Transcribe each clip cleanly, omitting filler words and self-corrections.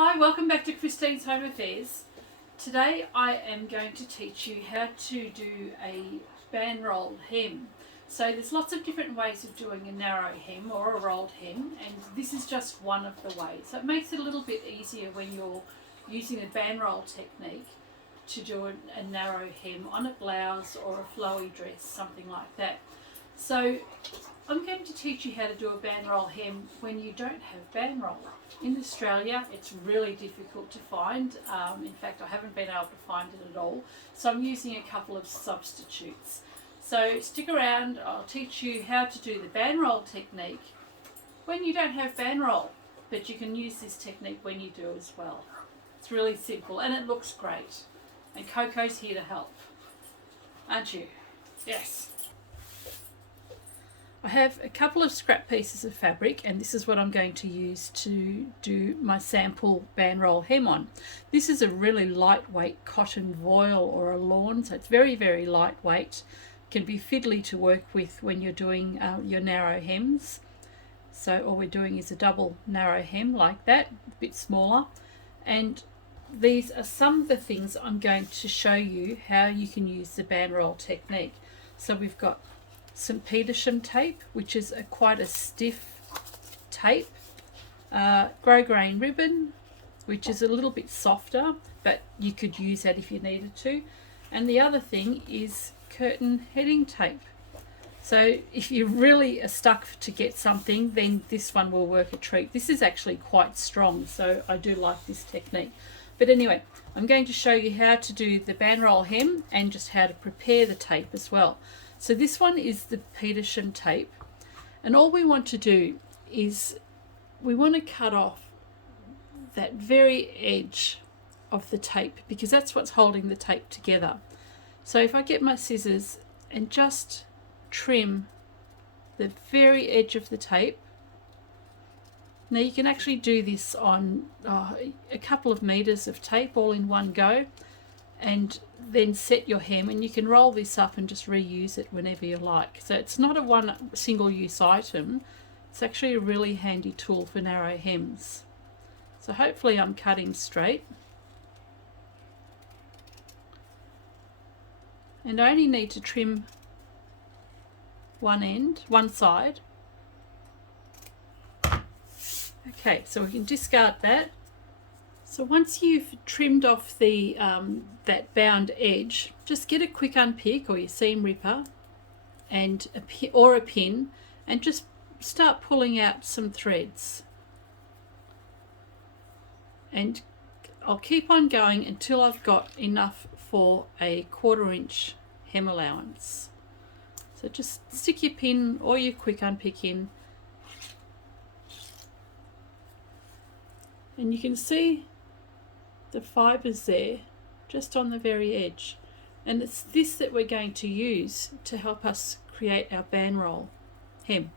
Hi, welcome back to Christine's Home Affairs. Today I am going to teach you how to do a BanRol hem. So there's lots of different ways of doing a narrow hem or a rolled hem, and this is just one of the ways. So it makes it a little bit easier when you're using a BanRol technique to do a narrow hem on a blouse or a flowy dress, something like that. So I'm going to teach you how to do a BanRol hem when you don't have BanRol. In Australia, it's really difficult to find. In fact, I haven't been able to find it at all. So I'm using a couple of substitutes. So stick around, I'll teach you how to do the BanRol technique when you don't have BanRol, but you can use this technique when you do as well. It's really simple and it looks great. And Coco's here to help, aren't you? Yes. I have a couple of scrap pieces of fabric, and this is what I'm going to use to do my sample BanRol hem on. This is a really lightweight cotton voile or a lawn, so it's very, very lightweight. Can be fiddly to work with when you're doing your narrow hems. So all we're doing is a double narrow hem like that, a bit smaller. And these are some of the things I'm going to show you how you can use the BanRol technique. So we've got some Petersham tape, which is quite a stiff tape, grosgrain ribbon, which is a little bit softer, but you could use that if you needed to. And the other thing is curtain heading tape. So if you really are stuck to get something, then this one will work a treat. This is actually quite strong, so I do like this technique. But anyway, I'm going to show you how to do the BanRol hem and just how to prepare the tape as well. So this one is the Petersham tape, and all we want to do is we want to cut off that very edge of the tape, because that's what's holding the tape together. So if I get my scissors and just trim the very edge of the tape. Now you can actually do this on a couple of meters of tape all in one go, and then set your hem, and you can roll this up and just reuse it whenever you like. So it's not a one single use item, it's actually a really handy tool for narrow hems. So hopefully I'm cutting straight, and I only need to trim one side. Okay, so we can discard that. So once you've trimmed off the that bound edge, just get a quick unpick or your seam ripper and a pin, and just start pulling out some threads. And I'll keep on going until I've got enough for a 1/4 inch hem allowance. So just stick your pin or your quick unpick in, and you can see the fibres there just on the very edge, and it's this that we're going to use to help us create our BanRol hem.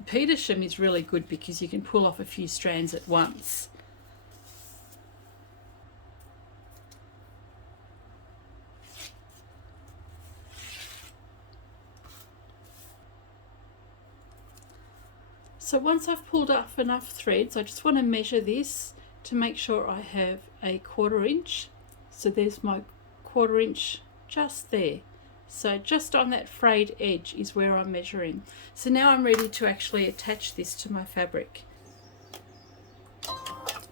The Petersham is really good because you can pull off a few strands at once. So once I've pulled off enough threads, I just want to measure this to make sure I have a 1/4 inch. So there's my 1/4 inch just there. So just on that frayed edge is where I'm measuring. So now I'm ready to actually attach this to my fabric.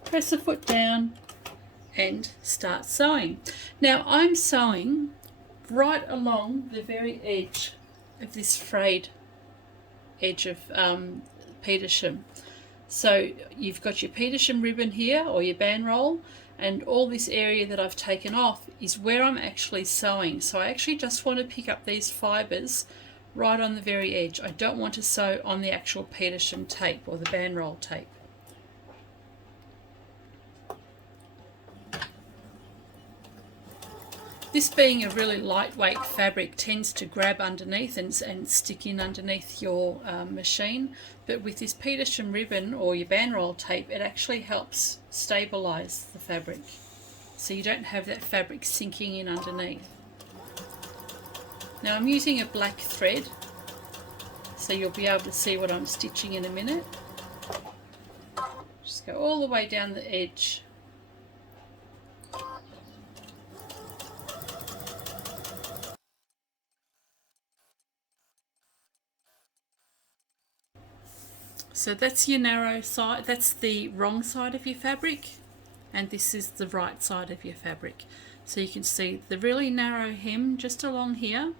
Press the foot down and start sewing. Now I'm sewing right along the very edge of this frayed edge of Petersham. So you've got your Petersham ribbon here, or your BanRol, and all this area that I've taken off is where I'm actually sewing. So I actually just want to pick up these fibres right on the very edge. I don't want to sew on the actual Petersham tape or the BanRol tape. This being a really lightweight fabric tends to grab underneath and stick in underneath your machine, but with this Petersham ribbon or your BanRol tape, it actually helps stabilize the fabric, so you don't have that fabric sinking in underneath. Now I'm using a black thread, so you'll be able to see what I'm stitching in a minute. Just go all the way down the edge. So that's your narrow side, that's the wrong side of your fabric, and this is the right side of your fabric. So you can see the really narrow hem just along here,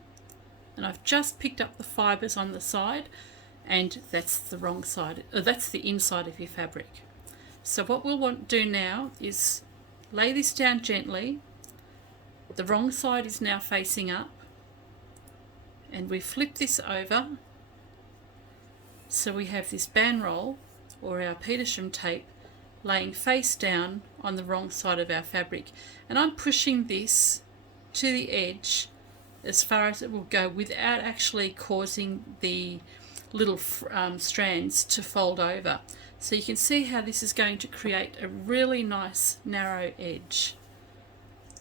and I've just picked up the fibres on the side, and that's the wrong side, that's the inside of your fabric. So what we'll want to do now is lay this down gently. The wrong side is now facing up, and we flip this over. So we have this BanRol, or our Petersham tape, laying face down on the wrong side of our fabric. And I'm pushing this to the edge as far as it will go without actually causing the little strands to fold over. So you can see how this is going to create a really nice narrow edge.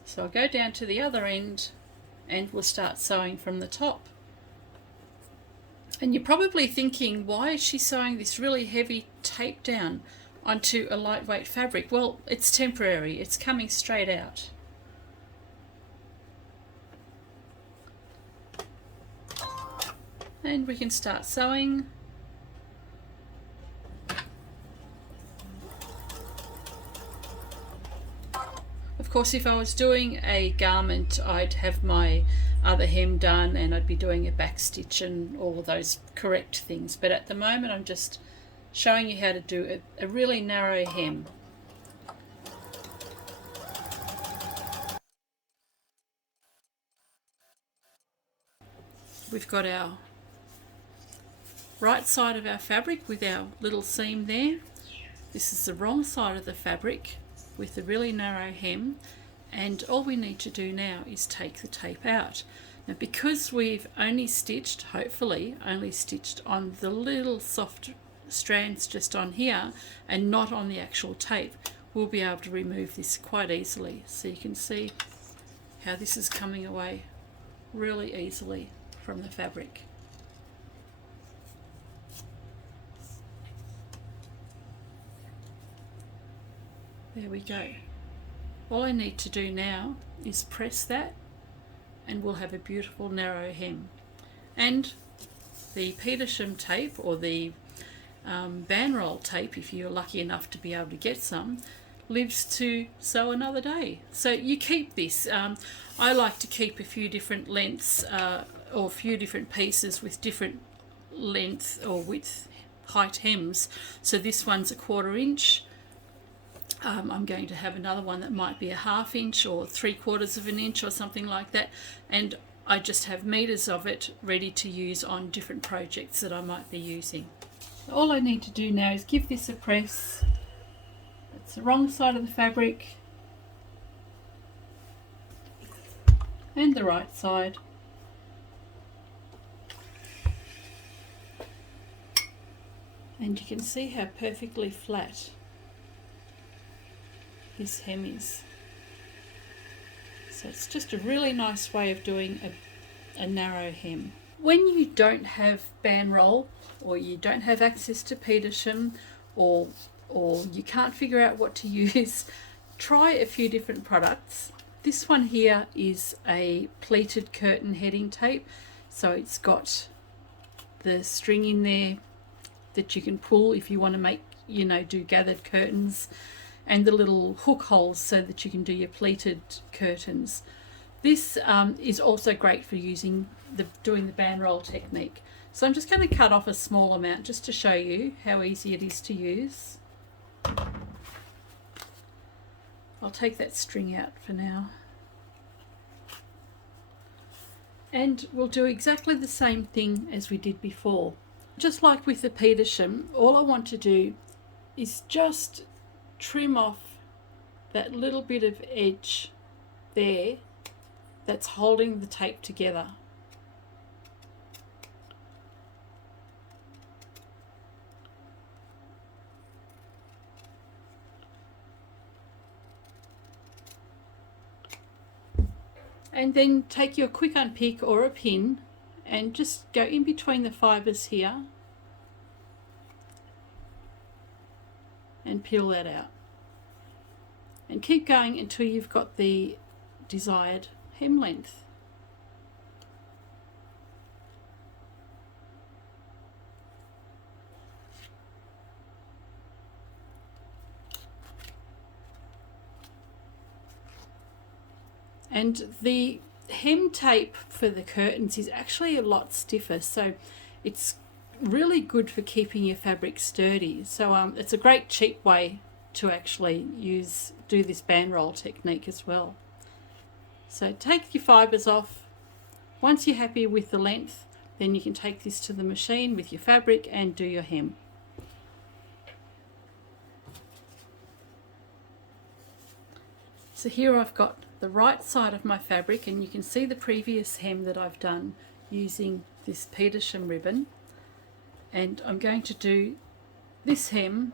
So I'll go down to the other end and we'll start sewing from the top. And you're probably thinking, why is she sewing this really heavy tape down onto a lightweight fabric? Well, it's temporary, it's coming straight out. And we can start sewing. Of course, if I was doing a garment, I'd have my other hem done and I'd be doing a back stitch and all of those correct things. But at the moment, I'm just showing you how to do a really narrow hem. We've got our right side of our fabric with our little seam there. This is the wrong side of the fabric with the really narrow hem, and all we need to do now is take the tape out. Now, because we've only stitched, hopefully only stitched on the little soft strands just on here and not on the actual tape, we'll be able to remove this quite easily. So you can see how this is coming away really easily from the fabric. There we go. All I need to do now is press that and we'll have a beautiful narrow hem. And the Petersham tape, or the BanRol tape, if you're lucky enough to be able to get some, lives to sew another day. So you keep this. I like to keep a few different lengths or a few different pieces with different length or width height hems. So this one's a 1/4 inch. I'm going to have another one that might be a 1/2 inch or 3/4 of an inch or something like that, and I just have meters of it ready to use on different projects that I might be using. All I need to do now is give this a press. It's the wrong side of the fabric and the right side. And you can see how perfectly flat this hem is. So it's just a really nice way of doing a narrow hem. When you don't have BanRol, or you don't have access to Petersham, or you can't figure out what to use, try a few different products. This one here is a pleated curtain heading tape, so it's got the string in there that you can pull if you want to make, do gathered curtains, and the little hook holes so that you can do your pleated curtains. This is also great for doing the BanRol technique. So I'm just going to cut off a small amount just to show you how easy it is to use. I'll take that string out for now. And we'll do exactly the same thing as we did before. Just like with the Petersham, all I want to do is just trim off that little bit of edge there that's holding the tape together. And then take your quick unpick or a pin and just go in between the fibres here and peel that out, and keep going until you've got the desired hem length. And the hem tape for the curtains is actually a lot stiffer, so it's really good for keeping your fabric sturdy. So it's a great cheap way to actually do this BanRol technique as well. So take your fibres off. Once you're happy with the length, then you can take this to the machine with your fabric and do your hem. So here I've got the right side of my fabric, and you can see the previous hem that I've done using this Petersham ribbon, and I'm going to do this hem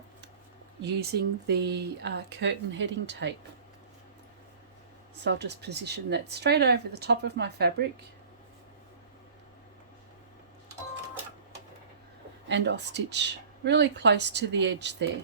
using the curtain heading tape. So I'll just position that straight over the top of my fabric, and I'll stitch really close to the edge there.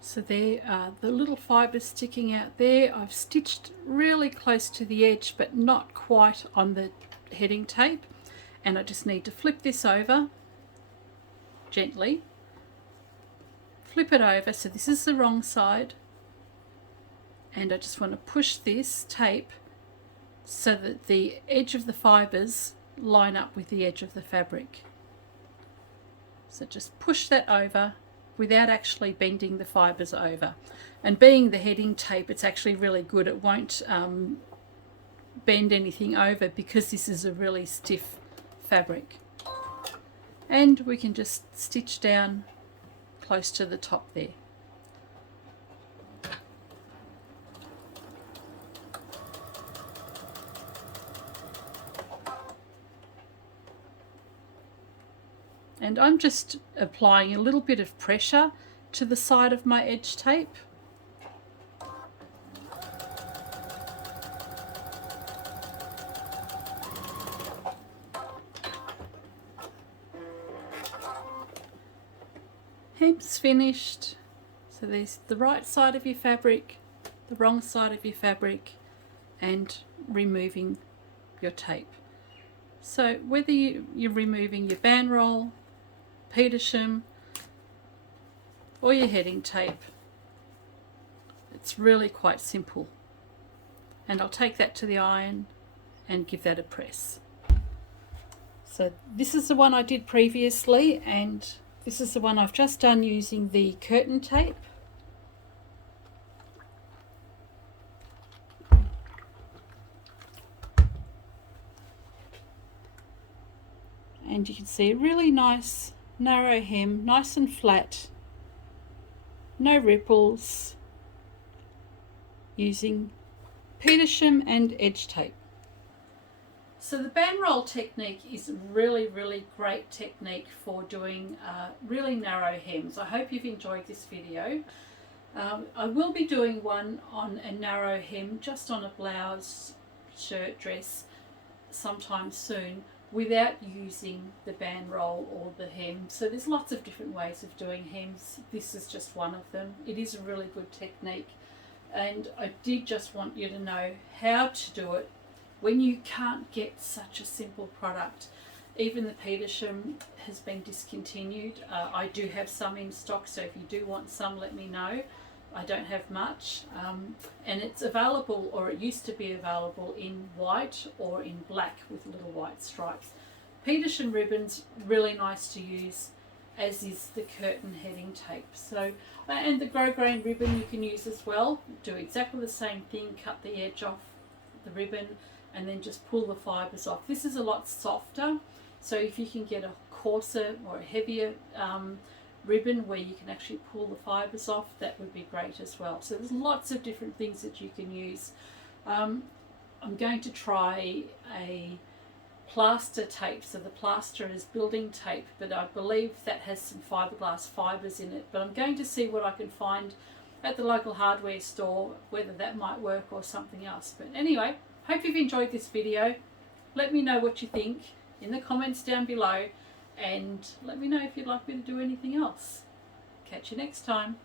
So there are the little fibres sticking out there. I've stitched really close to the edge, but not quite on the heading tape. And I just need to flip this over gently. Flip it over, so this is the wrong side. And I just want to push this tape so that the edge of the fibres line up with the edge of the fabric. So just push that over without actually bending the fibres over. And being the heading tape, it's actually really good. It won't bend anything over because this is a really stiff fabric. And we can just stitch down close to the top there. And I'm just applying a little bit of pressure to the side of my edge tape. Hem's finished. So there's the right side of your fabric, the wrong side of your fabric, and removing your tape. So whether you're removing your BanRol, Petersham, or your heading tape, it's really quite simple. And I'll take that to the iron and give that a press. So this is the one I did previously, and this is the one I've just done using the curtain tape. And you can see a really nice narrow hem, nice and flat, no ripples, using Petersham and edge tape. So the BanRol technique is a really great technique for doing really narrow hems. I hope you've enjoyed this video. I will be doing one on a narrow hem, just on a blouse, shirt, dress, sometime soon, without using the BanRol or the hem. So there's lots of different ways of doing hems. This is just one of them. It is a really good technique, and I did just want you to know how to do it when you can't get such a simple product. Even the Petersham has been discontinued. I do have some in stock, so if you do want some, let me know. I don't have much, and it's available, or it used to be available, in white or in black with little white stripes. Petersham ribbon's really nice to use, as is the curtain heading tape. So, and the grosgrain ribbon you can use as well. Do exactly the same thing, cut the edge off the ribbon and then just pull the fibres off. This is a lot softer, so if you can get a coarser or a heavier ribbon where you can actually pull the fibres off, that would be great as well. So there's lots of different things that you can use. I'm going to try a plaster tape. So the plaster is building tape, but I believe that has some fiberglass fibres in it. But I'm going to see what I can find at the local hardware store, whether that might work or something else. But anyway, hope you've enjoyed this video. Let me know what you think in the comments down below, and let me know if you'd like me to do anything else. Catch you next time.